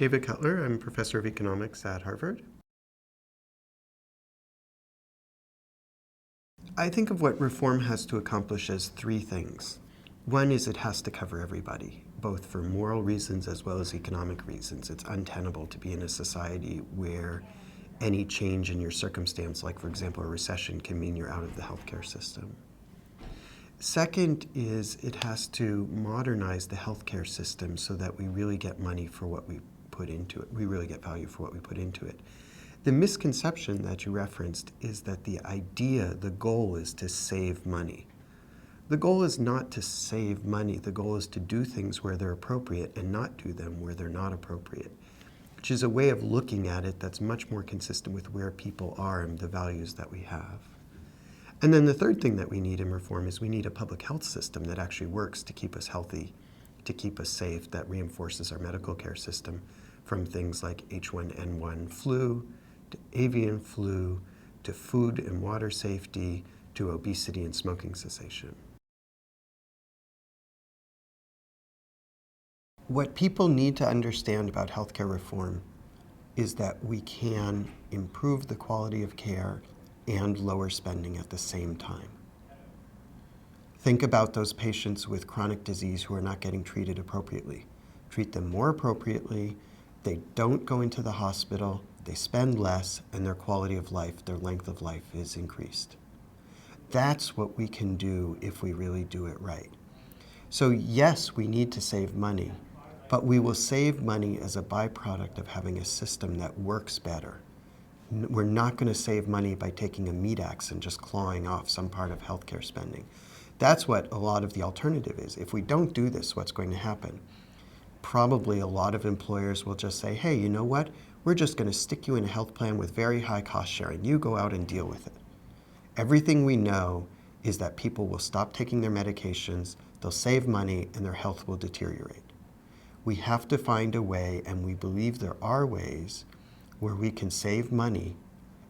David Cutler. I'm professor of economics at Harvard. I think of what reform has to accomplish as three things. One is it has to cover everybody, both for moral reasons as well as economic reasons. It's untenable to be in a society where any change in your circumstance, like for example a recession, can mean you're out of the healthcare system. Second is it has to modernize the healthcare system so that we really get money for what we put into it. We really get value for what we put into it. The misconception that you referenced is that the goal is to save money. The goal is not to save money. The goal is to do things where they're appropriate and not do them where they're not appropriate, which is a way of looking at it that's much more consistent with where people are and the values that we have. And then the third thing that we need in reform is we need a public health system that actually works to keep us healthy, to keep us safe, that reinforces our medical care system from things like H1N1 flu, to avian flu, to food and water safety, to obesity and smoking cessation. What people need to understand about healthcare reform is that we can improve the quality of care and lower spending at the same time. Think about those patients with chronic disease who are not getting treated appropriately. Treat them more appropriately, they don't go into the hospital, they spend less, and their quality of life, their length of life is increased. That's what we can do if we really do it right. So yes, we need to save money, but we will save money as a byproduct of having a system that works better. We're not going to save money by taking a meat axe and just clawing off some part of healthcare spending. That's what a lot of the alternative is. If we don't do this, what's going to happen? Probably a lot of employers will just say, hey, you know what? We're just going to stick you in a health plan with very high cost sharing. You go out and deal with it. Everything we know is that people will stop taking their medications, they'll save money, and their health will deteriorate. We have to find a way, and we believe there are ways, where we can save money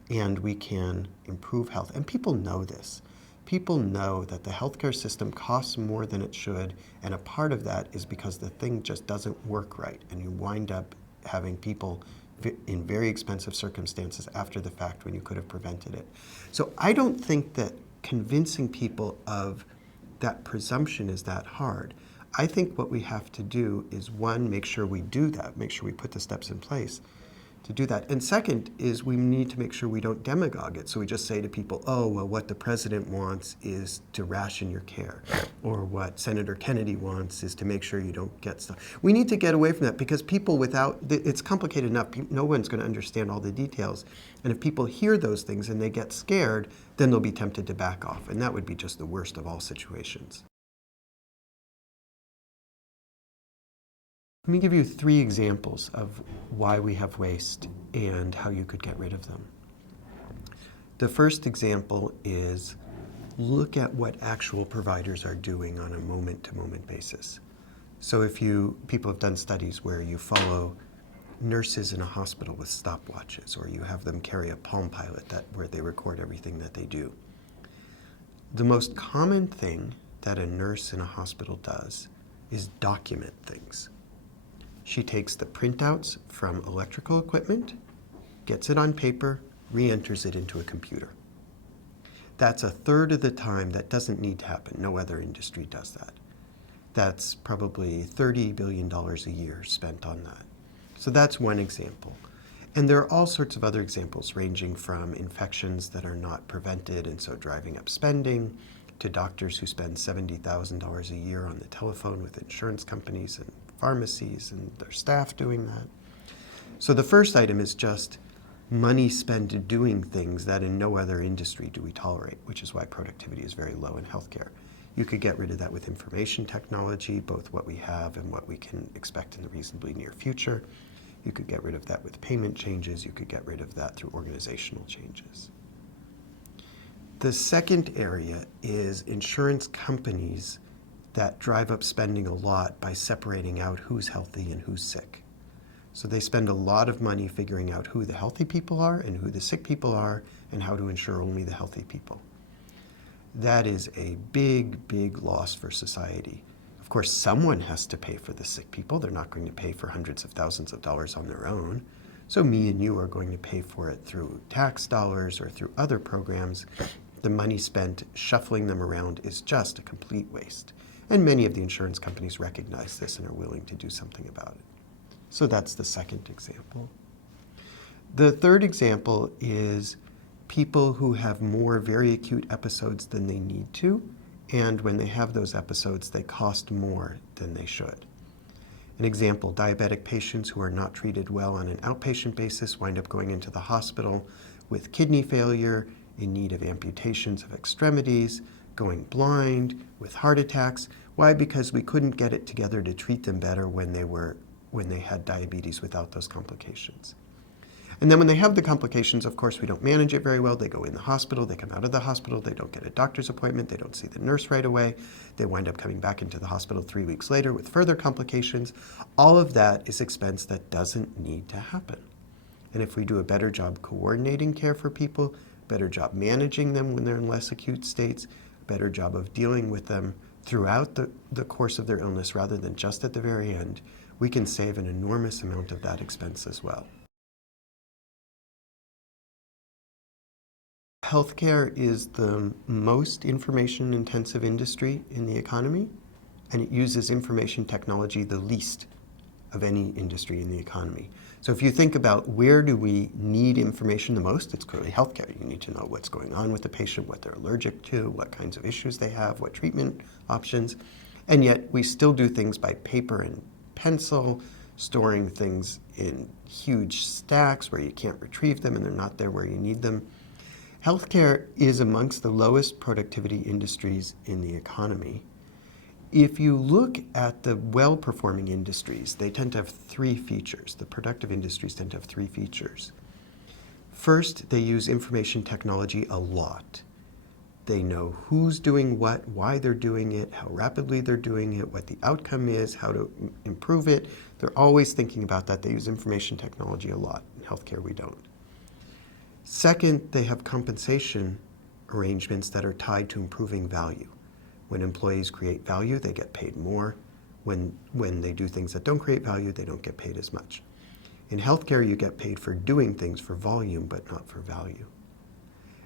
and we can improve health. And people know this. People know that the healthcare system costs more than it should, and a part of that is because the thing just doesn't work right, and you wind up having people in very expensive circumstances after the fact when you could have prevented it. So I don't think that convincing people of that presumption is that hard. I think what we have to do is, one, make sure we do that, make sure we put the steps in place to do that. And second is we need to make sure we don't demagogue it. So we just say to people, oh, well, what the president wants is to ration your care. Or what Senator Kennedy wants is to make sure you don't get stuff. We need to get away from that because people it's complicated enough. No one's going to understand all the details. And if people hear those things and they get scared, then they'll be tempted to back off. And that would be just the worst of all situations. Let me give you 3 examples of why we have waste and how you could get rid of them. The first example is look at what actual providers are doing on a moment-to-moment basis. So people have done studies where you follow nurses in a hospital with stopwatches, or you have them carry a Palm Pilot where they record everything that they do. The most common thing that a nurse in a hospital does is document things. She takes the printouts from electrical equipment, gets it on paper, re-enters it into a computer. That's a third of the time. That doesn't need to happen. No other industry does that. That's probably $30 billion a year spent on that. So that's one example. And there are all sorts of other examples ranging from infections that are not prevented and so driving up spending, to doctors who spend $70,000 a year on the telephone with insurance companies and pharmacies and their staff doing that. So the first item is just money spent doing things that in no other industry do we tolerate, which is why productivity is very low in healthcare. You could get rid of that with information technology, both what we have and what we can expect in the reasonably near future. You could get rid of that with payment changes. You could get rid of that through organizational changes. The second area is insurance companies that drive up spending a lot by separating out who's healthy and who's sick. So they spend a lot of money figuring out who the healthy people are and who the sick people are and how to insure only the healthy people. That is a big, big loss for society. Of course, someone has to pay for the sick people. They're not going to pay for hundreds of thousands of dollars on their own. So me and you are going to pay for it through tax dollars or through other programs. The money spent shuffling them around is just a complete waste. And many of the insurance companies recognize this and are willing to do something about it. So that's the second example. The third example is people who have more very acute episodes than they need to, and when they have those episodes, they cost more than they should. An example, diabetic patients who are not treated well on an outpatient basis wind up going into the hospital with kidney failure, in need of amputations of extremities, going blind, with heart attacks. Why? Because we couldn't get it together to treat them better when they had diabetes without those complications. And then when they have the complications, of course, we don't manage it very well. They go in the hospital, they come out of the hospital, they don't get a doctor's appointment, they don't see the nurse right away. They wind up coming back into the hospital 3 weeks later with further complications. All of that is expense that doesn't need to happen. And if we do a better job coordinating care for people, better job managing them when they're in less acute states, better job of dealing with them throughout the course of their illness rather than just at the very end, we can save an enormous amount of that expense as well. Healthcare is the most information-intensive industry in the economy, and it uses information technology the least of any industry in the economy. So if you think about where do we need information the most, it's clearly healthcare. You need to know what's going on with the patient, what they're allergic to, what kinds of issues they have, what treatment options. And yet we still do things by paper and pencil, storing things in huge stacks where you can't retrieve them and they're not there where you need them. Healthcare is amongst the lowest productivity industries in the economy. If you look at the well-performing industries, they tend to have three features. The productive industries tend to have three features. First, they use information technology a lot. They know who's doing what, why they're doing it, how rapidly they're doing it, what the outcome is, how to improve it. They're always thinking about that. They use information technology a lot. In healthcare, we don't. Second, they have compensation arrangements that are tied to improving value. When employees create value, they get paid more. When they do things that don't create value, they don't get paid as much. In healthcare, you get paid for doing things for volume, but not for value.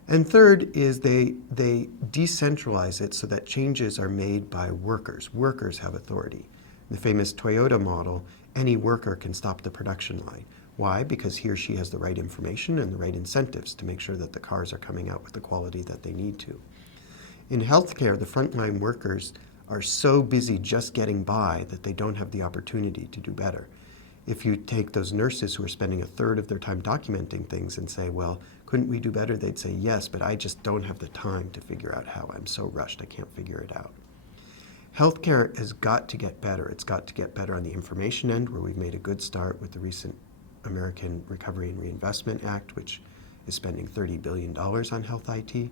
And third is they decentralize it so that changes are made by workers. Workers have authority. In the famous Toyota model, any worker can stop the production line. Why? Because he or she has the right information and the right incentives to make sure that the cars are coming out with the quality that they need to. In healthcare, the frontline workers are so busy just getting by that they don't have the opportunity to do better. If you take those nurses who are spending a third of their time documenting things and say, well, couldn't we do better? They'd say, yes, but I just don't have the time to figure out how. I'm so rushed, I can't figure it out. Healthcare has got to get better. It's got to get better on the information end, where we've made a good start with the recent American Recovery and Reinvestment Act, which is spending $30 billion on health IT.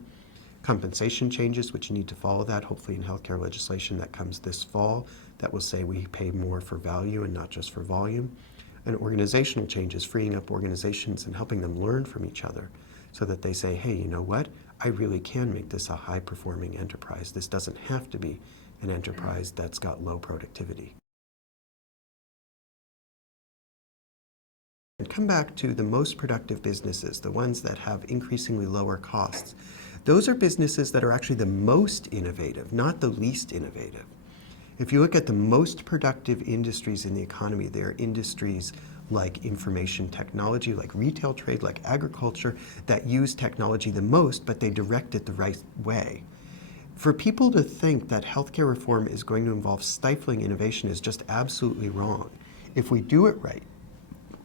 Compensation changes, which need to follow that, hopefully in healthcare legislation that comes this fall, that will say we pay more for value and not just for volume. And organizational changes, freeing up organizations and helping them learn from each other so that they say, hey, you know what? I really can make this a high-performing enterprise. This doesn't have to be an enterprise that's got low productivity. And come back to the most productive businesses, the ones that have increasingly lower costs. Those are businesses that are actually the most innovative, not the least innovative. If you look at the most productive industries in the economy, they are industries like information technology, like retail trade, like agriculture, that use technology the most, but they direct it the right way. For people to think that healthcare reform is going to involve stifling innovation is just absolutely wrong. If we do it right,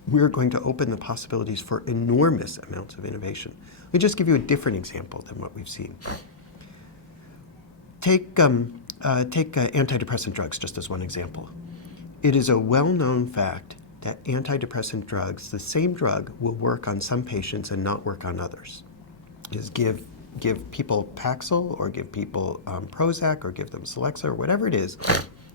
we're going to open the possibilities for enormous amounts of innovation. Let me just give you a different example than what we've seen. Take antidepressant drugs just as one example. It is a well-known fact that antidepressant drugs, the same drug, will work on some patients and not work on others. Is give people Paxil or give people Prozac or give them Celexa or whatever it is.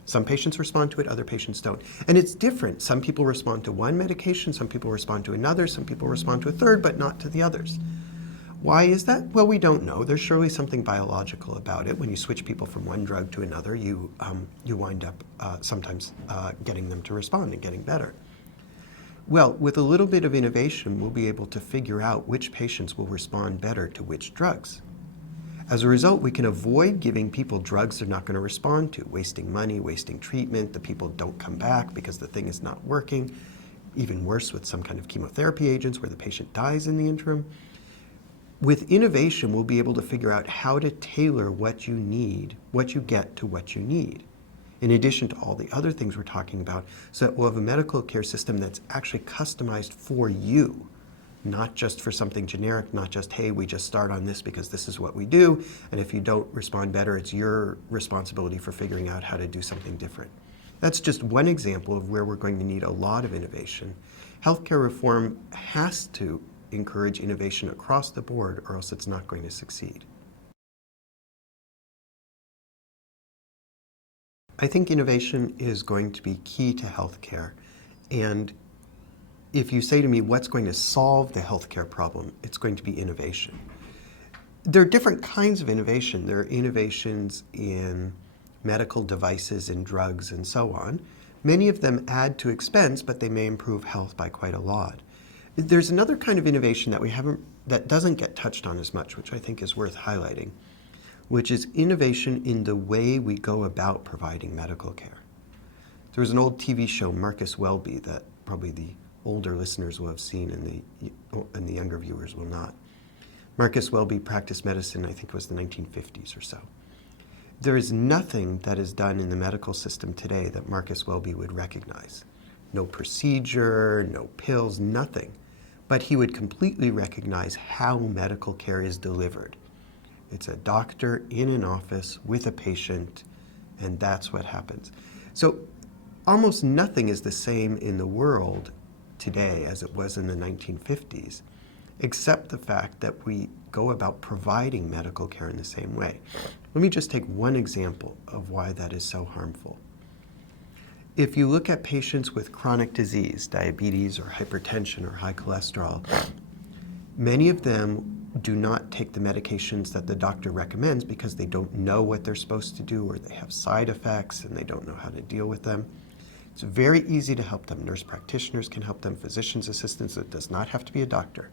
Some patients respond to it, other patients don't. And it's different. Some people respond to one medication, some people respond to another, some people respond to a third, but not to the others. Why is that? Well, we don't know. There's surely something biological about it. When you switch people from one drug to another, you wind up sometimes getting them to respond and getting better. Well, with a little bit of innovation, we'll be able to figure out which patients will respond better to which drugs. As a result, we can avoid giving people drugs they're not going to respond to, wasting money, wasting treatment. The people don't come back because the thing is not working. Even worse with some kind of chemotherapy agents where the patient dies in the interim. With innovation, we'll be able to figure out how to tailor what you need, what you get to what you need, in addition to all the other things we're talking about, so that we'll have a medical care system that's actually customized for you, not just for something generic, not just, hey, we just start on this because this is what we do, and if you don't respond better, it's your responsibility for figuring out how to do something different. That's just one example of where we're going to need a lot of innovation. Healthcare reform has to encourage innovation across the board, or else it's not going to succeed. I think innovation is going to be key to healthcare. And if you say to me, what's going to solve the healthcare problem, it's going to be innovation. There are different kinds of innovation. There are innovations in medical devices and drugs and so on. Many of them add to expense, but they may improve health by quite a lot. There's another kind of innovation that doesn't get touched on as much, which I think is worth highlighting, which is innovation in the way we go about providing medical care. There was an old TV show, Marcus Welby, that probably the older listeners will have seen and the younger viewers will not. Marcus Welby practiced medicine, I think it was the 1950s or so. There is nothing that is done in the medical system today that Marcus Welby would recognize. No procedure, no pills, nothing. But he would completely recognize how medical care is delivered. It's a doctor in an office with a patient, and that's what happens. So almost nothing is the same in the world today as it was in the 1950s, except the fact that we go about providing medical care in the same way. Let me just take one example of why that is so harmful. If you look at patients with chronic disease, diabetes or hypertension or high cholesterol, many of them do not take the medications that the doctor recommends because they don't know what they're supposed to do, or they have side effects and they don't know how to deal with them. It's very easy to help them. Nurse practitioners can help them, physician's assistants. It does not have to be a doctor.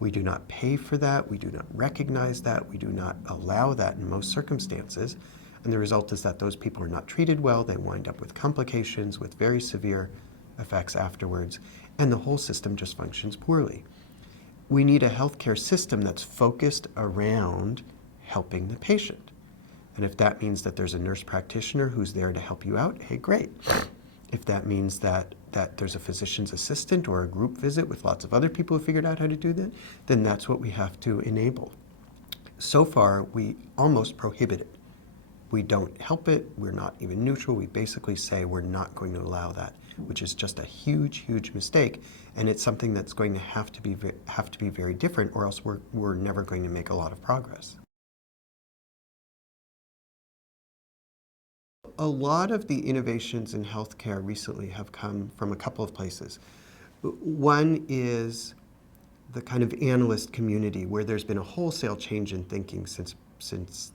We do not pay for that. We do not recognize that. We do not allow that in most circumstances. And the result is that those people are not treated well. They wind up with complications, with very severe effects afterwards, and the whole system just functions poorly. We need a healthcare system that's focused around helping the patient. And if that means that there's a nurse practitioner who's there to help you out, hey, great. If that means that there's a physician's assistant or a group visit with lots of other people who figured out how to do that, then that's what we have to enable. So far, we almost prohibit it. We don't help it. We're not even neutral. We basically say we're not going to allow that, which is just a huge, huge mistake. And it's something that's going to have to be very different, or else we're never going to make a lot of progress. A lot of the innovations in healthcare recently have come from a couple of places. One is the kind of analyst community, where there's been a wholesale change in thinking since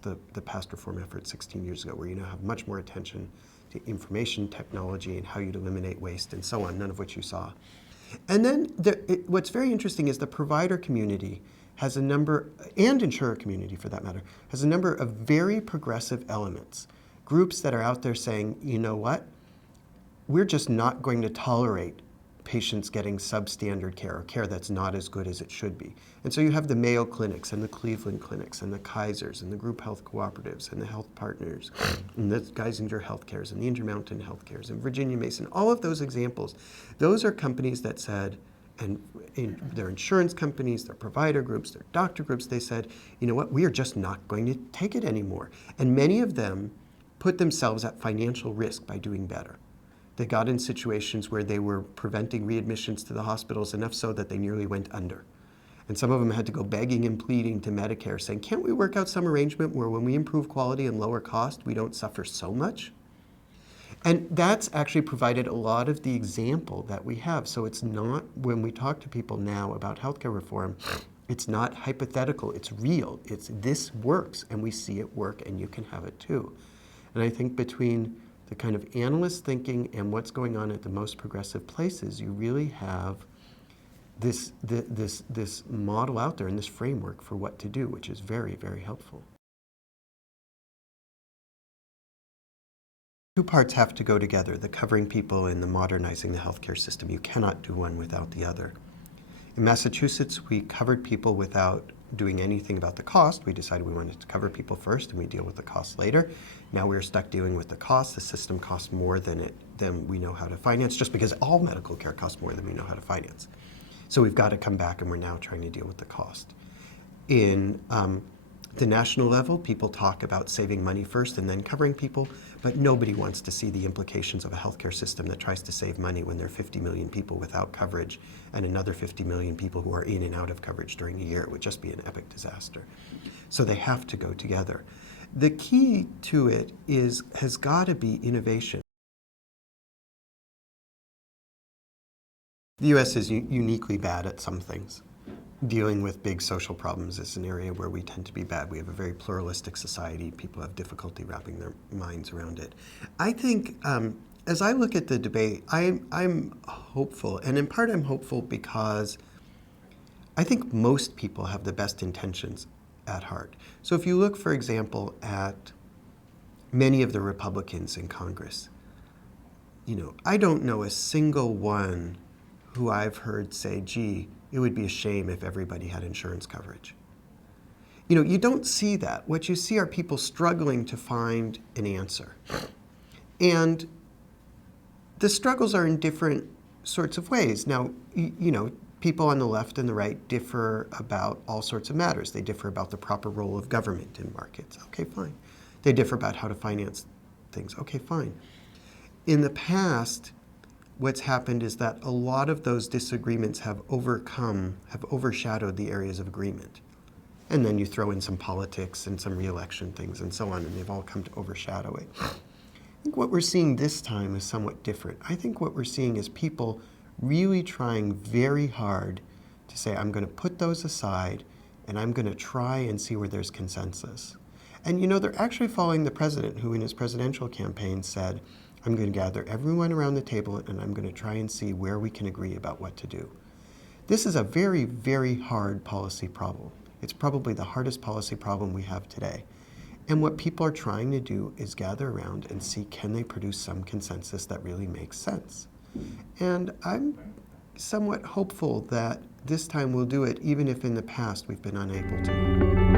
the past reform effort 16 years ago, where you now have much more attention to information technology and how you'd eliminate waste and so on, none of which you saw. And then what's very interesting is the provider community has a number, and insurer community for that matter, has a number of very progressive elements. Groups that are out there saying, you know what, we're just not going to tolerate patients getting substandard care, or care that's not as good as it should be. And so you have the Mayo Clinics and the Cleveland Clinics and the Kaisers and the group health cooperatives and the health partners and the Geisinger Healthcares and the Intermountain Healthcares and Virginia Mason, all of those examples. Those are companies that said, and they're insurance companies, they're provider groups, they're doctor groups, they said, you know what, we are just not going to take it anymore. And many of them put themselves at financial risk by doing better. They got in situations where they were preventing readmissions to the hospitals enough so that they nearly went under. And some of them had to go begging and pleading to Medicare, saying, can't we work out some arrangement where when we improve quality and lower cost, we don't suffer so much? And that's actually provided a lot of the example that we have. So it's not, when we talk to people now about healthcare reform, It's not hypothetical, it's real. It's this works, and we see it work, and you can have it too. And I think between the kind of analyst thinking and what's going on at the most progressive places, you really have this model out there and this framework for what to do, which is very, very helpful. Two parts have to go together, the covering people and the modernizing the healthcare system. You cannot do one without the other. In Massachusetts, we covered people without doing anything about the cost. We decided we wanted to cover people first and we deal with the cost later. Now we're stuck dealing with the cost. The system costs more than we know how to finance, just because all medical care costs more than we know how to finance. So we've got to come back, and we're now trying to deal with the cost. In the national level, people talk about saving money first and then covering people, but nobody wants to see the implications of a healthcare system that tries to save money when there are 50 million people without coverage and another 50 million people who are in and out of coverage during a year. It would just be an epic disaster. So they have to go together. The key to it has got to be innovation. The US is uniquely bad at some things. Dealing with big social problems is an area where we tend to be bad. We have a very pluralistic society. People have difficulty wrapping their minds around it. I think as I look at the debate, I'm hopeful. And in part I'm hopeful because I think most people have the best intentions at heart. So if you look, for example, at many of the Republicans in Congress, I don't know a single one who I've heard say, gee, it would be a shame if everybody had insurance coverage. You don't see that. What you see are people struggling to find an answer. And the struggles are in different sorts of ways. Now, people on the left and the right differ about all sorts of matters. They differ about the proper role of government in markets. Okay, fine. They differ about how to finance things. Okay, fine. In the past, what's happened is that a lot of those disagreements have overshadowed the areas of agreement. And then you throw in some politics and some re-election things and so on, and they've all come to overshadow it. I think what we're seeing this time is somewhat different. I think what we're seeing is people really trying very hard to say, I'm going to put those aside, and I'm going to try and see where there's consensus. And they're actually following the president, who in his presidential campaign said, I'm going to gather everyone around the table and I'm going to try and see where we can agree about what to do. This is a very, very hard policy problem. It's probably the hardest policy problem we have today. And what people are trying to do is gather around and see, can they produce some consensus that really makes sense? And I'm somewhat hopeful that this time we'll do it, even if in the past we've been unable to.